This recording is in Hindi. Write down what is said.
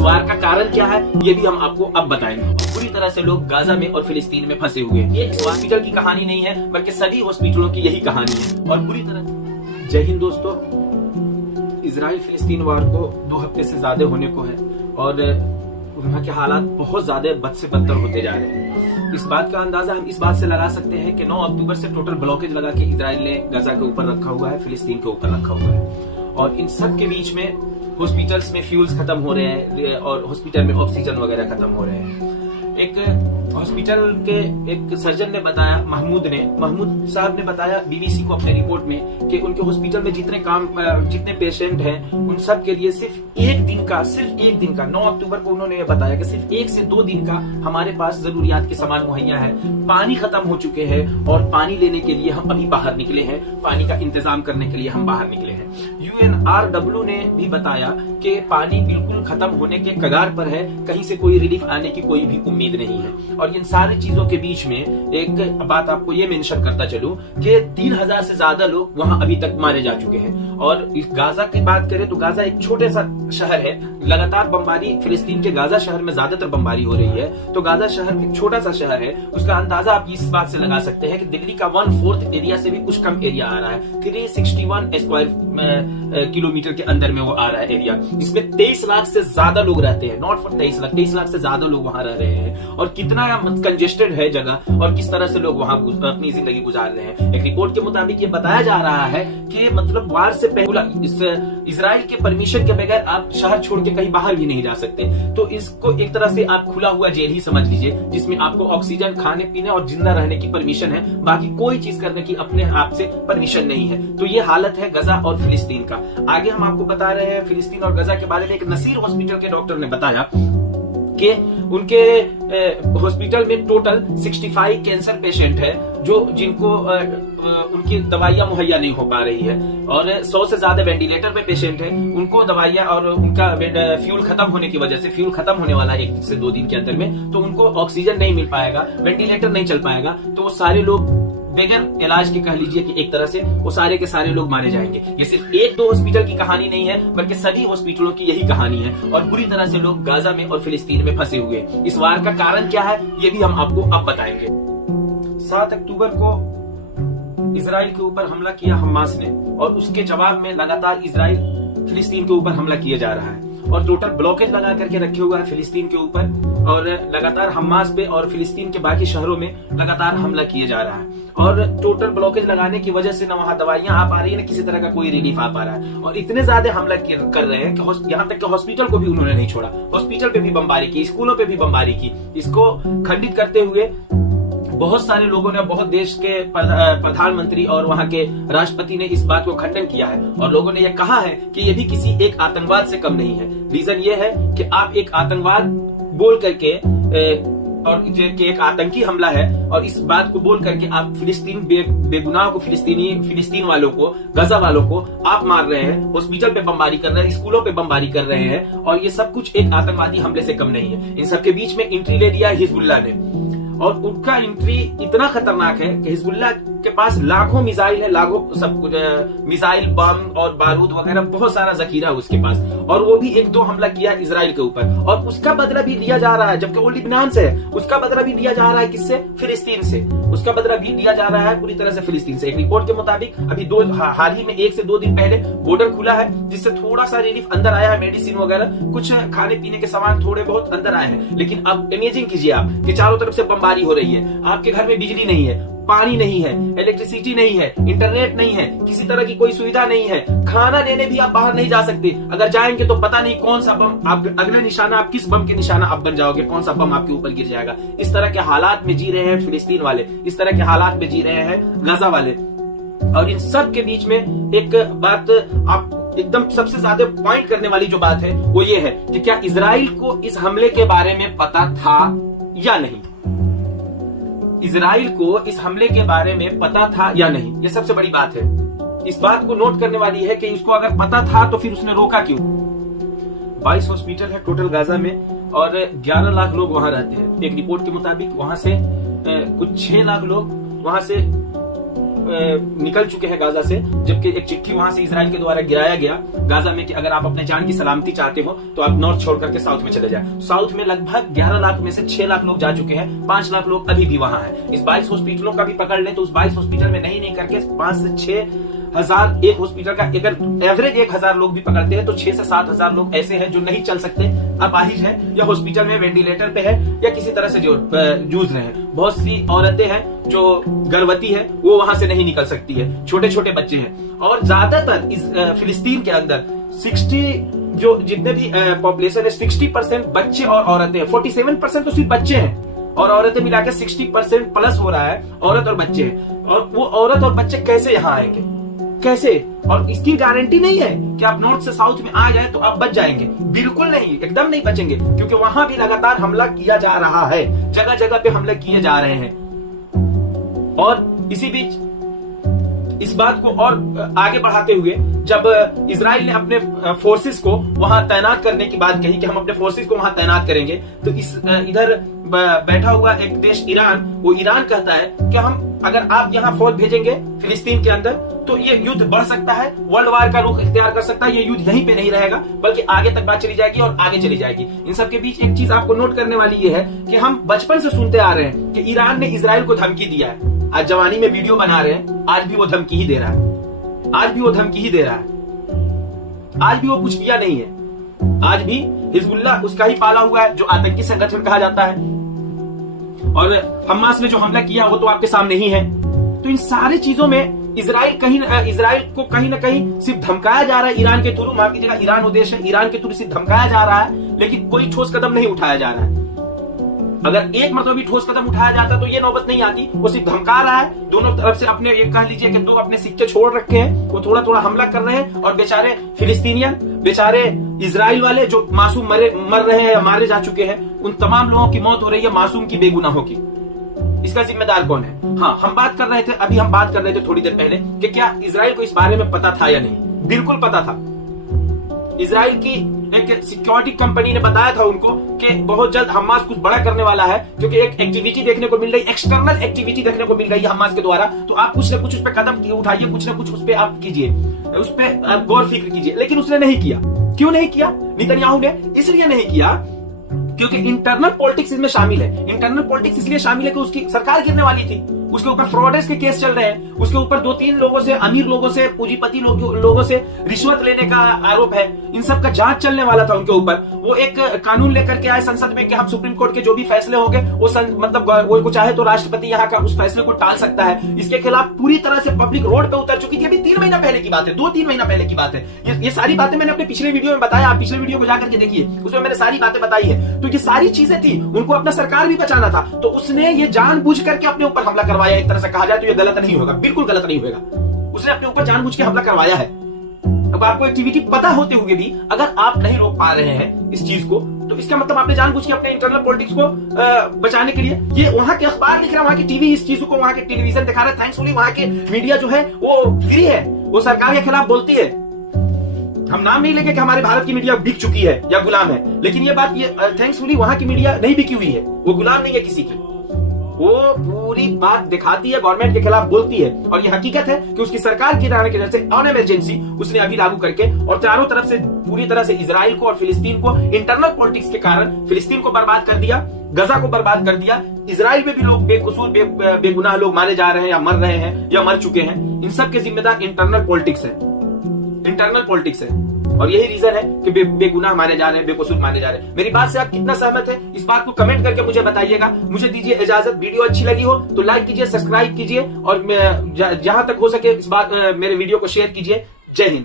वार का कारण क्या है ये भी हम आपको अब बताएंगे। पूरी तरह से लोग गाजा में और फिलिस्तीन में फंसे हुए हैं। ये इस हॉस्पिटल की कहानी नहीं है बल्कि सभी हॉस्पिटलों की यही कहानी है और पूरी तरह। जय हिंद दोस्तों, इजराइल फिलिस्तीन वार को 2 हफ्ते से ज्यादा होने को है और वहाँ के हालात बहुत ज्यादा बद से बदतर होते जा रहे हैं। इस बात का अंदाजा हम इस बात से लगा सकते हैं कि 9 अक्टूबर से टोटल ब्लॉकेज लगा के इजराइल ने गाजा के ऊपर रखा हुआ है, फिलिस्तीन के ऊपर रखा हुआ है और इन सब के बीच में हॉस्पिटल्स में फ्यूल्स खत्म हो रहे हैं और हॉस्पिटल में ऑक्सीजन वगैरह खत्म हो रहे हैं। एक हॉस्पिटल के एक सर्जन ने बताया, महमूद साहब ने बताया बीबीसी को अपने रिपोर्ट में कि उनके हॉस्पिटल में जितने पेशेंट हैं उन सब के लिए सिर्फ एक दिन का 9 अक्टूबर को उन्होंने ये बताया कि सिर्फ 1 से 2 दिन का हमारे पास जरूरियात के सामान मुहैया है। पानी खत्म हो चुके हैं और पानी लेने के लिए हम अभी बाहर निकले हैं, पानी का इंतजाम करने के लिए हम बाहर निकले हैं। UNRW ने भी बताया कि पानी बिल्कुल खत्म होने के कगार पर है, कहीं से कोई रिलीफ आने की कोई भी उम्मीद नहीं है। और इन सारी चीजों के बीच में एक बात आपको ये मेंशन करता चलूं कि 3000 से ज्यादा लोग वहां अभी तक मारे जा चुके हैं। और इस गाजा की बात करें तो गाजा एक छोटे सा शहर है, लगातार बमबारी फिलिस्तीन के गाजा शहर में ज्यादातर बमबारी हो रही है। तो गाजा शहर एक छोटा सा शहर है, उसका अंदाजा आप इस बात से लगा सकते हैं कि दिल्ली का 1/4 एरिया से भी कुछ कम एरिया आ रहा है। 361 स्क्वायर किलोमीटर के अंदर में वो आ रहा है एरिया। इसमें 23 लाख से ज्यादा लोग रहते हैं, नॉट फॉर 23 लाख से ज्यादा लोग वहां रह रहे हैं। और कितना कंजेस्टेड है जगह और किस तरह से लोग वहां अपनी जिंदगी गुजार रहे हैं। एक रिपोर्ट के मुताबिक ये बताया जा रहा है कि मतलब वार से पहले इजराइल के परमिशन के बगैर आप शहर छोड़ के कहीं बाहर भी नहीं जा सकते। तो इसको एक तरह से आप खुला हुआ जेल ही समझ लीजिए, जिसमें आपको ऑक्सीजन, खाने पीने और जिंदा रहने की परमिशन है, बाकी कोई चीज करने की अपने आप से परमिशन नहीं है। तो ये हालत है गजा और फिलिस्तीन का। आगे हम आपको बता रहे हैं फिलिस्तीन और गजा के बारे में। एक नसीर हॉस्पिटल के डॉक्टर ने बताया कि उनके हॉस्पिटल में टोटल 65 कैंसर पेशेंट है जिनको उनकी दवाइयां मुहैया नहीं हो पा रही है और 100 से ज्यादा वेंटिलेटर पे पेशेंट है, उनको दवाइयां और उनका फ्यूल खत्म होने की वजह से, फ्यूल खत्म होने वाला है 1 से 2 दिन के अंदर में, तो उनको ऑक्सीजन नहीं मिल पाएगा, वेंटिलेटर नहीं चल पाएगा। तो वो सारे लोग बगैर इलाज के कह लीजिए कि एक तरह से वो सारे के सारे लोग मारे जाएंगे। ये सिर्फ 1-2 हॉस्पिटल की कहानी नहीं है बल्कि सभी हॉस्पिटलों की यही कहानी है और बुरी तरह से लोग गाजा में और फिलिस्तीन में फंसे हुए हैं। इस वार का कारण क्या है ये भी हम आपको अब बताएंगे। 7 अक्टूबर को इजराइल के ऊपर हमला किया हमास ने और उसके जवाब में लगातार इजराइल फिलिस्तीन के ऊपर हमला किया जा रहा है और टोटल ब्लॉकेज लगा करके रखे हुआ है फिलिस्तीन के ऊपर और लगातार हमास पे और फिलिस्तीन के बाकी शहरों में लगातार हमला किया जा रहा है। और टोटल ब्लॉकेज लगाने की वजह से ना वहां दवाइयां आ पा रही है, ना किसी तरह का कोई रिलीफ आ पा रहा है और इतने ज्यादा हमला कर रहे हैं कि यहाँ तक कि हॉस्पिटल को भी उन्होंने नहीं छोड़ा, हॉस्पिटल पे भी बमबारी की, स्कूलों पे भी बमबारी की। इसको खंडित करते हुए बहुत सारे लोगों ने, बहुत देश के प्रधानमंत्री और वहां के राष्ट्रपति ने इस बात को खंडन किया है और लोगों ने यह कहा है कि यह भी किसी एक आतंकवाद से कम नहीं है। रीजन ये है कि आप एक आतंकवाद बोल करके और कि एक आतंकी हमला है और इस बात को बोल करके आप फिलिस्तीन बेगुनाह को, फिलिस्तीन वालों को, गजा वालों को आप मार रहे हैं, हॉस्पिटल पे बमबारी कर रहे हैं, स्कूलों पे बमबारी कर रहे हैं और ये सब कुछ एक आतंकवादी हमले से कम नहीं है। इन सबके बीच में एंट्री ले लिया हिजबुल्लाह ने और उनका एंट्री इतना खतरनाक है कि हिजबुल्लाह के पास लाखों मिसाइल है, लाखों सब कुछ मिसाइल, बम और बारूद वगैरह बहुत सारा जखीरा है उसके पास और वो भी 1-2 हमला किया इजराइल के ऊपर और उसका बदला भी लिया जा रहा है। जबकि वो लिबनान से है, उसका बदला भी लिया जा रहा है किससे? फिलिस्तीन से। उसका बदला भी लिया जा रहा है पूरी तरह से फिलिस्तीन से। एक रिपोर्ट के मुताबिक अभी हाल ही में 1 से 2 दिन पहले बॉर्डर खुला है जिससे थोड़ा सा रिलीफ अंदर आया है, मेडिसिन वगैरह, कुछ खाने पीने के सामान थोड़े बहुत अंदर आए हैं। लेकिन अब इमेजिन कीजिए आप कि चारों तरफ से बमबारी हो रही है, आपके घर में बिजली नहीं है, पानी नहीं है, इलेक्ट्रिसिटी नहीं है, इंटरनेट नहीं है, किसी तरह की कोई सुविधा नहीं है, खाना लेने भी आप बाहर नहीं जा सकते। अगर जाएंगे तो पता नहीं कौन सा बम आप अगले निशाना, आप किस बम के निशाना आप बन जाओगे, कौन सा बम आपके ऊपर गिर जाएगा। इस तरह के हालात में जी रहे हैं फिलिस्तीन वाले, इस तरह के हालात में जी रहे हैं गजा वाले। और इन सब के बीच में एक बात आप एकदम सबसे ज्यादा पॉइंट करने वाली जो बात है वो ये है कि क्या इजराइल को इस हमले के बारे में पता था या नहीं। इजराइल को इस हमले के बारे में पता था या नहीं, ये सबसे बड़ी बात है। इस बात को नोट करने वाली है कि उसको अगर पता था तो फिर उसने रोका क्यों। 22 हॉस्पिटल है टोटल गाजा में और 11 लाख लोग वहां रहते हैं। एक रिपोर्ट के मुताबिक वहां से कुछ 6 लाख लोग वहां से निकल चुके हैं गाजा से, जबकि एक चिट्ठी वहां से इजराइल के द्वारा गिराया गया गाजा में कि अगर आप अपने जान की सलामती चाहते हो तो आप नॉर्थ छोड़ करके साउथ में चले जाए। साउथ में लगभग 11 लाख में से 6 लाख लोग जा चुके हैं, 5 लाख लोग अभी भी वहां हैं। इस 22 हॉस्पिटलों का भी पकड़ ले तो उस 22 हॉस्पिटल में नहीं करके 5 से 6 हजार एक हॉस्पिटल का, अगर एवरेज 1000 लोग भी पकड़ते हैं तो 6 से 7 हजार लोग ऐसे हैं जो नहीं चल सकते, अपाहिज है या हॉस्पिटल में वेंटिलेटर पे है या किसी तरह से जो जूझ रहे हैं। बहुत सी औरतें हैं जो गर्भवती है, वो वहां से नहीं निकल सकती है, छोटे छोटे बच्चे हैं। और ज्यादातर इस फिलिस्तीन के अंदर 60 जो जितने भी पॉपुलेशन है 60% बच्चे और औरतें हैं। 47% तो सिर्फ बच्चे हैं और औरतें मिलाकर 60% प्लस हो रहा है, औरत और बच्चे हैं। और वो औरत और बच्चे कैसे यहाँ आएंगे, कैसे? और इसकी गारंटी नहीं है कि आप नॉर्थ से साउथ में आ जाए तो आप बच जाएंगे, बिल्कुल नहीं, एकदम नहीं बचेंगे, क्योंकि वहां भी लगातार हमला किया जा रहा है, जगह जगह पे हमले किए जा रहे हैं। और इसी बीच इस बात को और आगे बढ़ाते हुए जब इजराइल ने अपने फोर्सेस को वहां तैनात करने की बात कही कि हम अपने फोर्सेस को वहां तैनात करेंगे, तो इधर बैठा हुआ एक देश ईरान, वो ईरान कहता है कि हम अगर आप यहाँ फौज भेजेंगे फिलिस्तीन के अंदर तो ये युद्ध बढ़ सकता है, वर्ल्ड वार का रुख इख्तियार कर सकता है, ये युद्ध यहीं पे नहीं रहेगा बल्कि आगे तक बात चली जाएगी और आगे चली जाएगी। इन सब के बीच एक चीज आपको नोट करने वाली ये है कि हम बचपन से सुनते आ रहे हैं कि ईरान ने इजराइल को धमकी दिया है। आज जवानी में वीडियो बना रहे हैं, आज भी वो धमकी ही दे रहा है, आज भी वो धमकी ही दे रहा है, आज भी वो कुछ किया नहीं है। आज भी हिजबुल्लाह उसका ही पाला हुआ है जो आतंकी संगठन कहा जाता है, और हमास ने जो हमला किया वो तो आपके सामने ही है। तो इन सारी चीजों में इजराइल को कहीं ना कहीं सिर्फ धमकाया जा रहा है ईरान के थ्रू, माफ कीजिएगा ईरान वो देश है, ईरान के थ्रू सिर्फ धमकाया जा रहा है, लेकिन कोई ठोस कदम नहीं उठाया जा रहा है। अगर एक मतलब भी ठोस कदम उठाया जाता तो ये नौबत नहीं आती। वो सिर्फ धमका रहा है, दोनों तरफ से अपने ये कह लीजिए कि दो अपने सिक्के छोड़ रखे हैं, वो थोड़ा थोड़ा हमला कर रहे हैं, और बेचारे फिलिस्तीनियन, बेचारे इजराइल वाले जो मासूम मर रहे हैं या मारे जा चुके हैं, उन तमाम लोगों की मौत हो रही है मासूम की, बेगुनाहों की। इसका जिम्मेदार कौन है? हाँ, हम बात कर रहे थे थोड़ी देर पहले कि क्या इजराइल को इस बारे में पता था या नहीं। बिल्कुल पता था। इजराइल की एक सिक्योरिटी कंपनी ने बताया था उनको कि बहुत जल्द हमास कुछ बड़ा करने वाला है, क्योंकि एक एक्टिविटी देखने को मिल रही, एक्सटर्नल एक्टिविटी देखने को मिल रही है हमास के द्वारा। तो आप कुछ न कुछ उस पर कदम उठाइए, कुछ न कुछ उस पर आप कीजिए, उस पर गौर फिक्र कीजिए। लेकिन उसने नहीं किया। क्यों नहीं किया नेतन्याहू ने? इसलिए नहीं किया क्योंकि इंटरनल पॉलिटिक्स इसमें शामिल है। इंटरनल पॉलिटिक्स इसलिए शामिल है कि उसकी सरकार गिरने वाली थी, उसके ऊपर फ्रॉडर्स के केस चल रहे हैं, उसके ऊपर 2-3 लोगों से, अमीर लोगों से, पूंजीपति लोगों से रिश्वत लेने का आरोप है। इन सब का जांच चलने वाला था उनके ऊपर। वो एक कानून लेकर के आए संसद में कि हम सुप्रीम कोर्ट के जो भी फैसले होंगे वो मतलब वो चाहे तो राष्ट्रपति यहाँ का उस फैसले को टाल सकता है। इसके खिलाफ पूरी तरह से पब्लिक रोड पे उतर चुकी थी। अभी 3 महीना पहले की बात है, 2-3 महीना पहले की बात है। ये सारी बातें मैंने अपने पिछले वीडियो में बताया, आप पिछले वीडियो को जाकर के देखिए, उसमें मैंने सारी बातें बताई है। तो ये सारी चीजें थी, उनको अपना सरकार भी बचाना था, तो उसने ये जानबूझ करके अपने ऊपर हमला करवाया। एक तरह से कहा जाए तो ये गलत नहीं होगा, बिल्कुल गलत नहीं होगा। उसने अपने ऊपर जानबूझ के हमला करवाया है। अब आपको एक्टिविटी पता होते हुए भी अगर आप नहीं रोक पा रहे हैं इस चीज को, तो इसका मतलब आपने जानबूझ के अपने इंटरनल पॉलिटिक्स को बचाने के लिए, ये वहां के अखबार लिख रहा है, वहां की टीवी इस चीज को, वहां के टेलीविजन दिखा रहा है। थैंक्सफुली वहां के मीडिया जो है वो फ्री है, वो सरकार के खिलाफ बोलती है। हम नाम नहीं लेंगे कि हमारे भारत की मीडिया बिक चुकी है या गुलाम है, लेकिन ये बात, ये थैंक्सफुली वहां की मीडिया नहीं बिकी हुई है, वो गुलाम नहीं है किसी की, वो पूरी बात दिखाती है, गवर्नमेंट के खिलाफ बोलती है। और ये हकीकत है कि उसकी सरकार गिराने की वजह से ऑन इमरजेंसी उसने अभी लागू करके और चारों तरफ से पूरी तरह से इजराइल को और फिलिस्तीन को इंटरनल पॉलिटिक्स के कारण फिलिस्तीन को बर्बाद कर दिया, गजा को बर्बाद कर दिया। इजराइल में भी लोग बेकसूर बेगुनाह लोग मारे जा रहे हैं या मर रहे हैं या मर चुके हैं। इन सब के जिम्मेदार इंटरनल पॉलिटिक्स है, इंटरनल पॉलिटिक्स है। और यही रीजन है कि बेगुनाह माने जा रहे हैं, बेकसूर माने जा रहे हैं। मेरी बात से आप कितना सहमत है, इस बात को कमेंट करके मुझे बताइएगा। मुझे दीजिए इजाजत। वीडियो अच्छी लगी हो तो लाइक कीजिए, सब्सक्राइब कीजिए, और जहां तक हो सके इस बात मेरे वीडियो को शेयर कीजिए। जय हिंद।